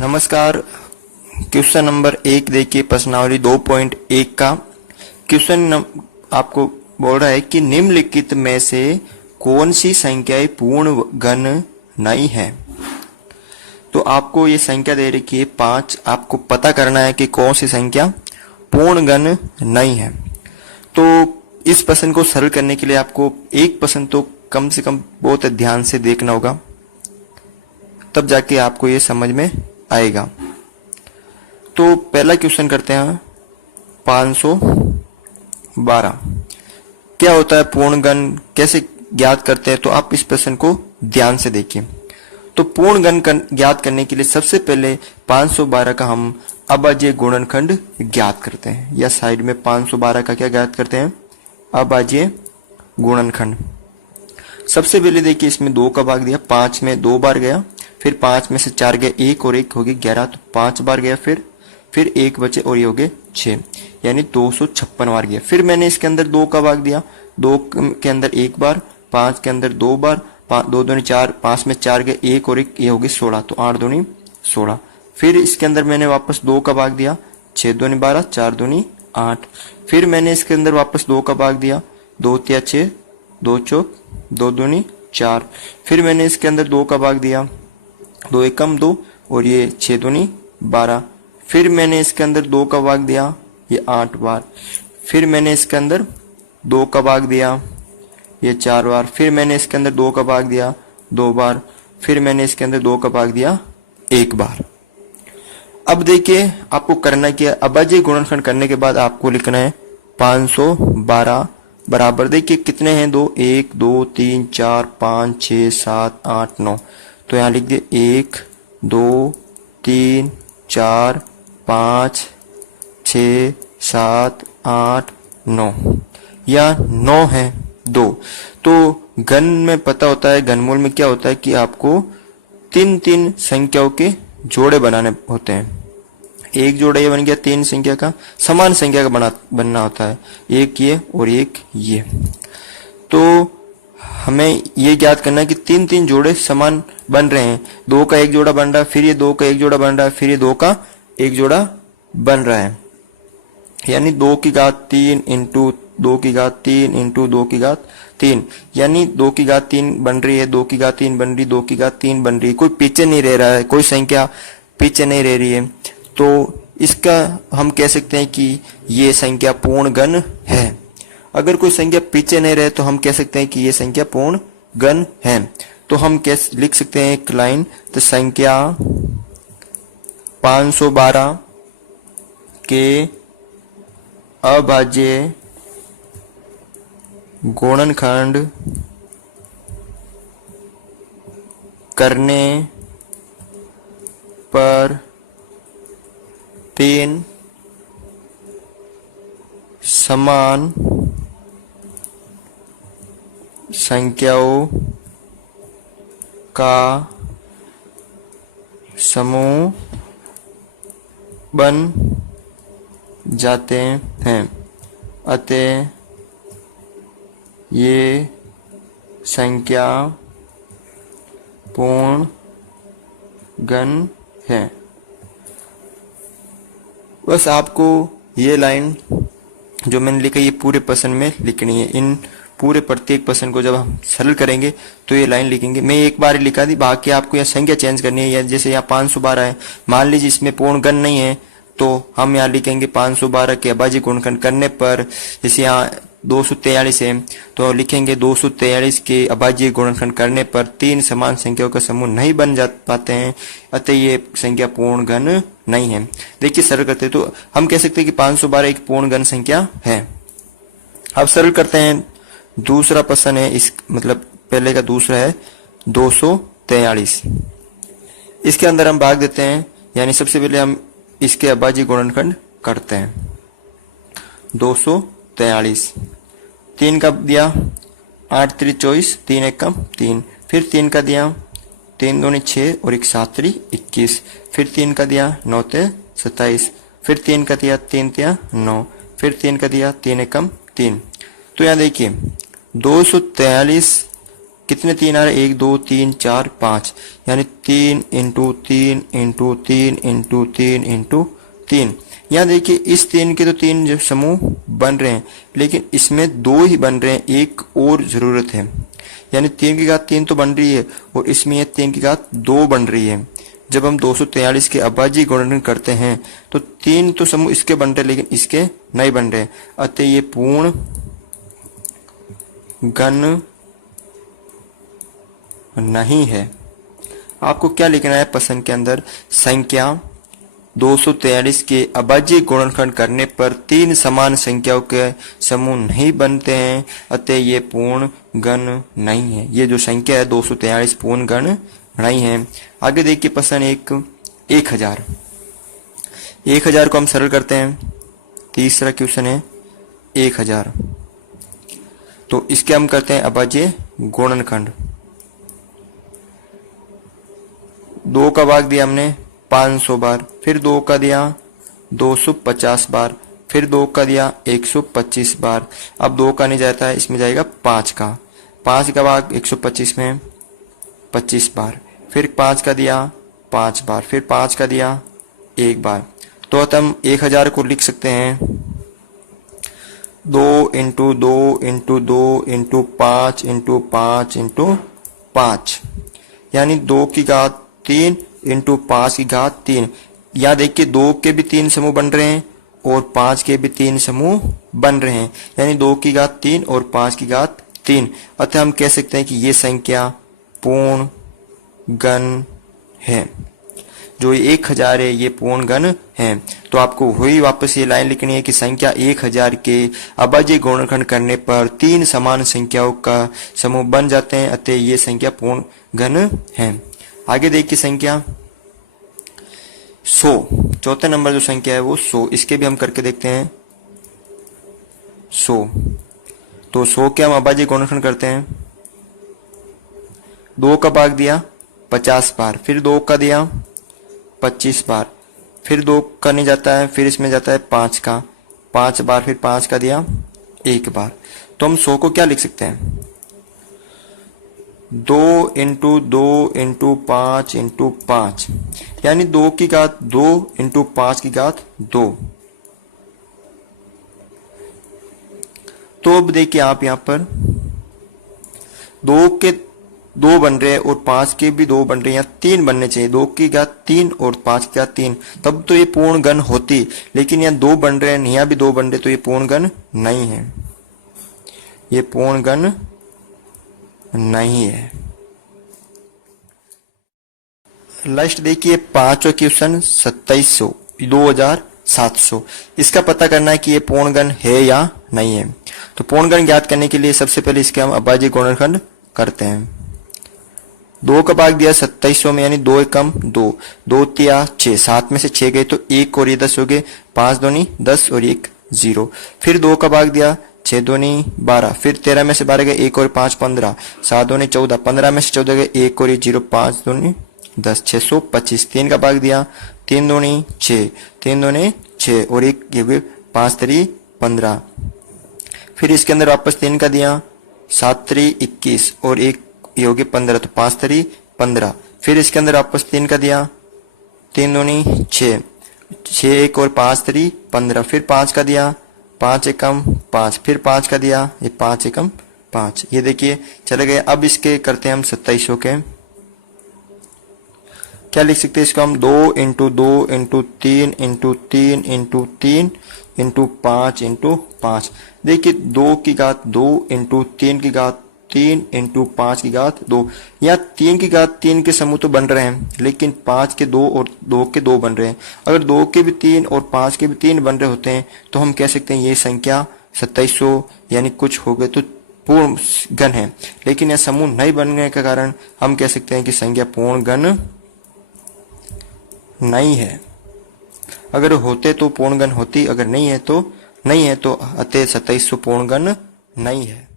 नमस्कार। Question number 1 देखिए, प्रश्नावली 2.1 का क्वेश्चन आपको बोल रहा है कि निम्नलिखित में से कौन सी संख्याएं पूर्ण घन नहीं है। तो आपको ये संख्या दे रखी है 5, आपको पता करना है कि कौन सी संख्या पूर्ण घन नहीं है। तो इस प्रश्न को सरल करने के लिए आपको एक प्रश्न तो कम से कम बहुत ध्यान से देखना होगा, तब जाके आपको ये समझ में आएगा। तो पहला क्वेश्चन करते हैं 512। क्या होता है पूर्ण घन, कैसे ज्ञात करते हैं, तो आप इस प्रश्न को ध्यान से देखिए। तो पूर्ण घन ज्ञात करने के लिए सबसे पहले 512 का हम अभाज्य गुणनखंड ज्ञात करते हैं, या साइड में 512 का क्या ज्ञात करते हैं, अभाज्य गुणनखंड। सबसे पहले देखिए, इसमें 2 का भाग दिया, 5 में 2 बार गया, फिर 5 में से 4 गया, 1 और 1 हो गए 11, तो 5 बार गया, फिर 1 बचे और ये हो गए 6, यानी 256 बार गया। फिर मैंने इसके अंदर 2 का भाग दिया, 2 के अंदर 1 बार, 5 के अंदर 2 बार, 2 दूनी 4, 5 में 4 गए, 1 और 1 ये हो गए 16, तो 8 दूनी 16। फिर इसके अंदर मैंने वापस 2 का भाग दिया, 6 दूनी 12, 4 दूनी 8। फिर मैंने इसके अंदर वापस 2 का भाग दिया, 2 तिया 6, 2 चौक 2 दूनी 4। फिर मैंने इसके अंदर 2 का भाग दिया, 2 एकम 2 और ये 6 दूनी 12। फिर मैंने इसके अंदर 2 का भाग दिया, ये 8 बार। फिर मैंने इसके अंदर 2 का भाग दिया, ये 4 बार। फिर मैंने इसके अंदर 2 का भाग दिया 2 बार। फिर मैंने इसके अंदर 2 का भाग दिया 1 बार। अब देखिए, आपको करना क्या, अभाज्य गुणनखंड करने के बाद आपको लिखना है 512 बराबर, देखिए कितने हैं, 2, 1 2 3 4 5 6 7 8 9। तो यहां लिख दिए 1 2 3 4 5 6 7 8 9, या 9 है 2। तो घन में पता होता है, घनमूल में क्या होता है कि आपको 3 संख्याओं के जोड़े बनाने होते हैं। एक जोड़ा ये बन गया 3 संख्या का, समान संख्या का बनना होता है, एक ये और एक ये। तो हमें ये ज्ञात करना है कि 3 जोड़े समान बन रहे हैं। 2 का एक जोड़ा बन रहा है, फिर ये 2 का एक जोड़ा बन रहा है, फिर ये 2 का एक जोड़ा बन रहा है, यानी 2 की घात 3 इंटू 2 की घात 3 इंटू 2 की घात 3, यानी 2 की घात 3 बन रही है, 2 की घात 3 बन रही, 2 की घात 3 बन रही, कोई पीछे नहीं रह रहा है, कोई संख्या पीछे नहीं रह रही है। तो इसका हम कह सकते हैं कि ये संख्या पूर्ण घन है। अगर कोई संख्या पीछे नहीं रहे तो हम कह सकते हैं कि ये संख्या पूर्ण घन है। तो हम कैसे लिख सकते हैं एक लाइन, तो संख्या 512 के अभाज्य गुणनखंड करने पर 3 समान संख्याओं का समूह बन जाते हैं, अतः ये संख्या पूर्ण घन है। बस आपको ये लाइन जो मैंने लिखा ये पूरे प्रश्न में लिखनी है। इन पूरे प्रत्येक प्रश्न को जब हम सरल करेंगे तो ये लाइन लिखेंगे। मैं एक बार लिखा दी, बाकी आपको यहाँ संख्या चेंज करनी है। या जैसे यहाँ 512 है, मान लीजिए इसमें पूर्ण घन नहीं है, तो हम यहाँ लिखेंगे 512 के अभाज्य गुणनखंड करने पर, जैसे यहाँ 243 है तो लिखेंगे 243 के अभाज्य गुणनखंड करने पर 3 समान संख्याओं का समूह नहीं बन जा पाते हैं, अतः ये संख्या पूर्ण घन नहीं है। देखिए सरल करते हैं तो हम कह सकते हैं कि 512 एक पूर्ण घन संख्या है। अब सरल करते हैं, दूसरा प्रश्न है, इस मतलब पहले का दूसरा है 243। इसके अंदर हम भाग देते हैं, यानी सबसे पहले हम इसके अभाज्य गुणनखंड करते हैं। 243, 3 का दिया 8 3 24, 3 1 कम 3, फिर 3 का दिया 3 दूनी 6 और 1 7 3 21, फिर 3 का दिया 9 ते 27, फिर 3 का दिया 3 तिया 9, फिर 3 का दिया 3 1 कम 3। तो यहाँ देखिए 243 कितने 3 आ रहे हैं, 1 2 3 4 5, यानी 3 इंटू 3 इंटू 3 इंटू 3 इंटू 3। यहाँ देखिए इस 3 के तो 3 जो समूह बन रहे हैं, लेकिन इसमें 2 ही बन रहे हैं, एक और जरूरत है। यानी 3 की घात 3 तो बन रही है और इसमें ये 3 की घात 2 बन रही है। जब हम 243 के अभाज्य गुणनखंड करते हैं तो 3 तो समूह इसके बन रहे लेकिन इसके नहीं बन रहे, अतः ये पूर्ण घन नहीं है। आपको क्या लिखना है प्रश्न के अंदर, संख्या 243 के अभाज्य गुणनखंड करने पर 3 समान संख्याओं के समूह नहीं बनते हैं, अतः ये पूर्ण घन नहीं है। ये जो संख्या है 243 पूर्ण घन नहीं है। आगे देखिए प्रश्न 1000। 1000 को हम सरल करते हैं। तीसरा क्वेश्चन है 1000, तो इसके हम करते हैं अभाज्य गुणनखंड। 2 का भाग दिया हमने 500 बार, फिर 2 का दिया 250 बार, फिर 2 का दिया 125 बार। अब 2 का नहीं जाता है, इसमें जाएगा 5 का। 5 का भाग 125 में 25 बार, फिर 5 का दिया 5 बार, फिर 5 का दिया 1 बार। तो हम 1000 को लिख सकते हैं 2 into 2 into 2 into 5 into 5 into 5, यानी 2 की घात 3 इंटू 5 की घात 3। यहाँ देखिए 2 के भी 3 समूह बन रहे हैं और 5 के भी 3 समूह बन रहे हैं, यानी 2 की घात 3 और 5 की घात 3। अतः हम कह सकते हैं कि ये संख्या पूर्ण घन है। जो 1000 है ये पूर्ण घन है। तो आपको वही वापस ये लाइन लिखनी है कि संख्या 1000 के अभाज्य गुणनखंड करने पर 3 समान संख्याओं का समूह बन जाते हैं, अतः ये संख्या पूर्ण घन है। आगे देखिए संख्या 100, चौथे नंबर जो संख्या है वो 100। इसके भी हम करके देखते हैं 100। तो 100 के हम अभाज्य गुणनखंड करते हैं। 2 का भाग दिया 50 बार, फिर 2 का दिया 25 बार, फिर 2 का नहीं जाता है, फिर इसमें जाता है 5 का 5 बार, फिर 5 का दिया 1 बार। तो हम 100 को क्या लिख सकते हैं, 2 इंटू 2 इंटू 5 इंटू 5, यानी 2 की घात 2 इंटू 5 की घात 2। तो अब देखिए आप यहां पर 2 के 2 बन रहे हैं और 5 के भी 2 बन रहे हैं, 3 बनने चाहिए। 2 की घात 3 और 5 की घात 3, तब तो ये पूर्ण घन होती, लेकिन यहाँ 2 बन रहे हैं, यहाँ भी 2 बन रहे, तो ये पूर्ण घन नहीं है, ये पूर्ण घन नहीं है। लास्ट देखिए 5वां क्वेश्चन 2700 2700। इसका पता करना है कि ये पूर्ण घन है या नहीं है। तो पूर्ण घन ज्ञात करने के लिए सबसे पहले इसके हम अभाज्य गुणनखंड करते हैं। 2 का भाग दिया 2700 में, यानी 2 एकम 2, 2 तिया 6, 7 में से 6 गए तो 1 और ये 10 हो गए, 5 दूनी 10 और 1 0। फिर 2 का भाग दिया 6 दूनी 12, फिर 13 में से 12 गए, 1 और 5 15, 7 दूनी 14, 15 में से 14 गए, 1 और ये 0, 5 दूनी 10, 625। 3 का भाग दिया 3 दूनी 6, 3 दूनी 6 और 1 ये भी 5 3 15। फिर इसके अंदर वापस 3 का दिया 7 3 21 और 1 ये हो गए 15, तो 5 3 15। फिर इसके अंदर वापस 3 का दिया 3 दूनी 6, 6 1 और 5 3 15। फिर 5 का दिया 5 एकम 5, फिर 5 का दिया ये 5 एकम 5। ये देखिए चले गए। अब इसके करते हैं हम 2700 के। क्या लिख सकते हैं इसको हम, 2 into 2 into 3 into 3 into 3 into 5 into 5। देखिए 2 की घात 2 इंटू 3 की घात 3 इंटू 5 की घात 2। यहाँ 3 की घात 3 के समूह तो बन रहे हैं, लेकिन 5 के 2 और 2 के 2 बन रहे हैं। अगर 2 के भी 3 और 5 के भी 3 बन रहे होते हैं तो हम कह सकते हैं ये संख्या 2700 यानी कुछ हो गए तो पूर्ण घन है। लेकिन यह समूह नहीं बनने के कारण हम कह सकते हैं कि संख्या पूर्ण घन नहीं है। अगर होते तो पूर्ण घन होती, अगर नहीं है तो नहीं है, तो अतः 2700 पूर्ण घन नहीं है।